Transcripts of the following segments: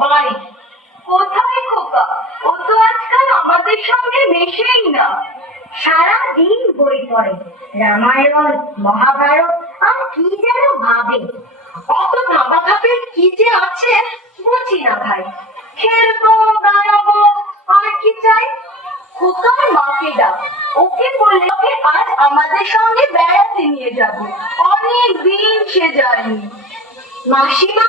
সবাই কোথায় খোকা? ও তো আজকাল আমাদের সঙ্গে মেশেই না। সারা দিন বই পড়ে, রামায়ণ, মহাভারত, আর কি যেন ভাবে। অত ভাবা ভাবের কি যে আছে, বুঝি না ভাই। খেলব বেড়াবো আর কি চাই? খোকার মাকে ডাক। ওকে বললে ওকে আজ আমাদের সঙ্গে বেড়াতে নিয়ে যাব। অনেক দিন সে যায়নি। মাসিমা?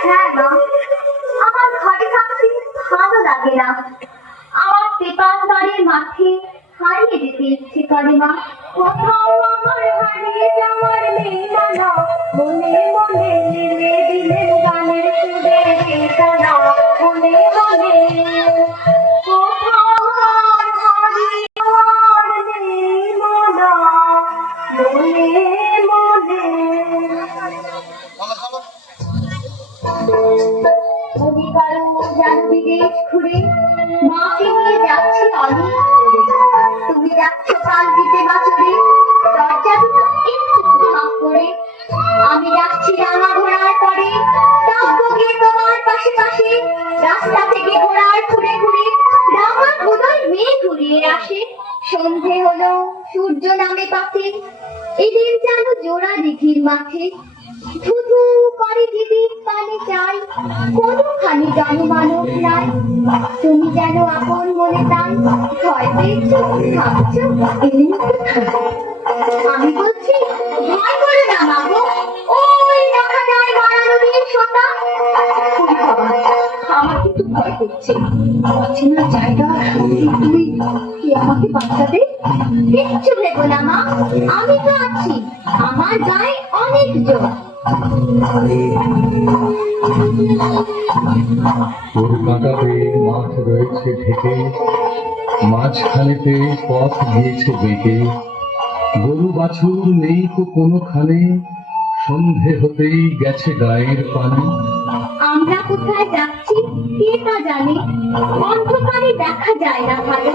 হ্যাঁ মা আমার ঘরে থাকতে ভালো লাগে না। আমার পেপার বাড়ির মাঠে হারিয়ে যেতে ইচ্ছে করে মা কোথাও আমার হারিয়ে যাওয়ার নেই পাশে। এদের যেন জোড়া দিঘির মাঠে। ধুধু করে দিদি পানি চাই, কোনোখানি জনমানব নাই। তুমি যেন আপন মনে তাই, ভয় পেয়েছ, ভাবছ আমি বলছি, ভয় করে না মাগো ওই দেখা যায় সোতা ওরে বাবা, আমার কিন্তু ভয় করছে। অচেনা জায়গা। তুই কি আমাকে বাঁচাবে কিচ্ছু ভেবো না মা। আমি তো আছি। আমার গায়ে অনেক জোর। কাঁটাতে মাঠ রয়েছে ঢেকে মাঝখানেতে পথ গিয়েছে বেঁকে। গরু বাছুর নেই তো কোনোখানে সন্ধে হতেই গেছে গায়ের পানি। আমরা কোথায় যাচ্ছি কে তা জানে? অন্ধকারে দেখা যায় না ভালো।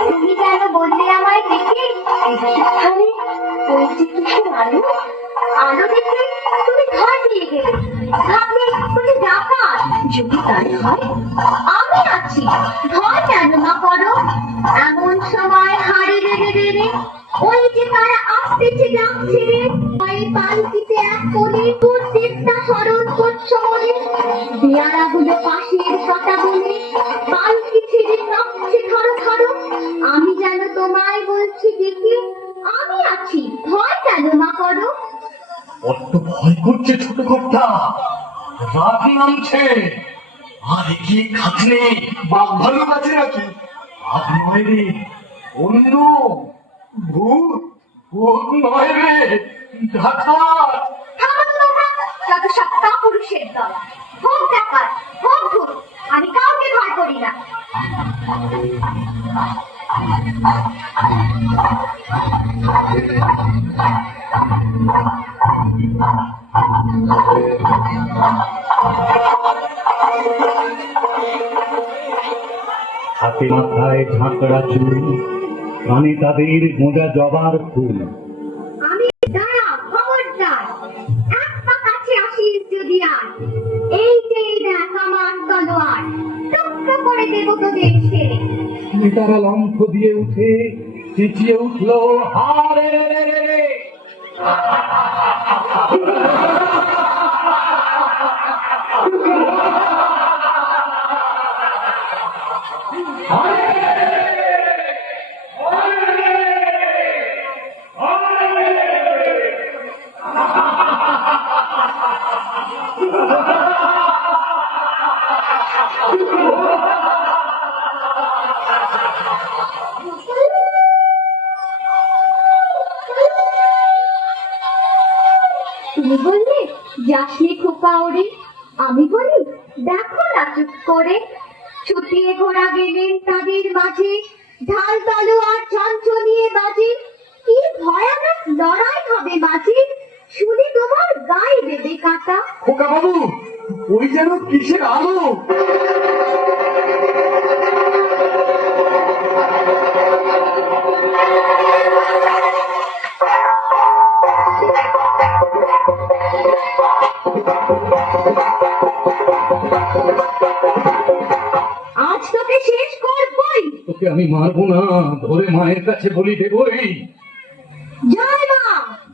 তুমি বললে আমায় কিসের আলো আলো দেখে তুমি গেলে ভাবলে তুমি যদি তাই হয় আমি আছি ভয় কেন মা করো এমন সময় হারে রে রে রে ওই যে তারা আসতেছে ডাকছে রে দিতে আমি আছি। ভয় কেন না করো বড্ড ভয় করছে ছোট কর্তা রাখি নামছে। আর কি খাটলে বাঘ ভালো আছে নাকি? আর নয় রে অন্য ভূত ভূত নয় রে ডাকাত যত সত্তা পুরুষের দল। হোক ডাকাত হোক ভূত আমি কাউকে ভয় করি না। হাতে মাথায় ঝাঁকড়া চুল কানে তাদের গোঁজা জবার ফুল। ছেড়ে তারা লম্ফ দিয়ে উঠে চেঁচিয়ে উঠল হারে রে রে রে রে। তুমি বললে, যাসনি খোকা ওরে। আমি বলি, দেখো না চুপ করে। ছুটিয়ে ঘোড়া গেলেন তাদের মাঝে, ঢাল তলোয়ার চঞ্চলিয়ে বাজে। কি ভয়ানক লড়াই হবে মাঝে, শুনি তোমার গায়ে দেবে কাটা। খোকা বাবু, ওই যেন কিসের আলো? আমি মারবো না ধরে মায়ের কাছে বলি দেবই জয় মা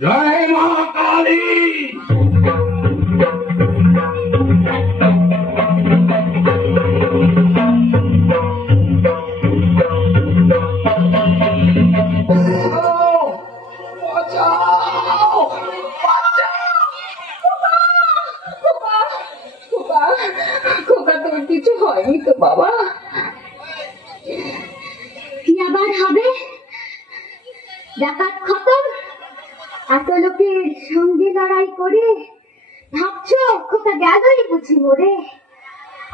জয় মা কালী কিছু হয়নি তো বাবা কি আবার হবে ডাকাত খতম এত লোকের সঙ্গে লড়াই করে ভাবছ খোকা গেলই বুঝি মরে?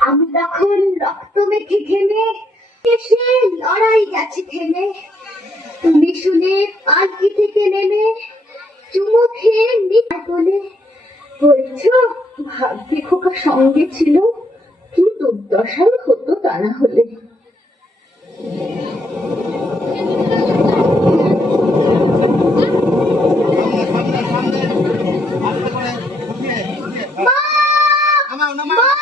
আমি তখন রক্ত মেখে ঘেমে এসে লড়াই গেছে থেমে তুমি শুনে পালকি থেকে নেমে চুমু খেয়ে নিতে বলে, বলছো ভাগ্যে খোকা সঙ্গে ছিল? কি দুর্দশাই হতো তা না হলে? মা! মা! আমি ডাকাত দলকে সামাল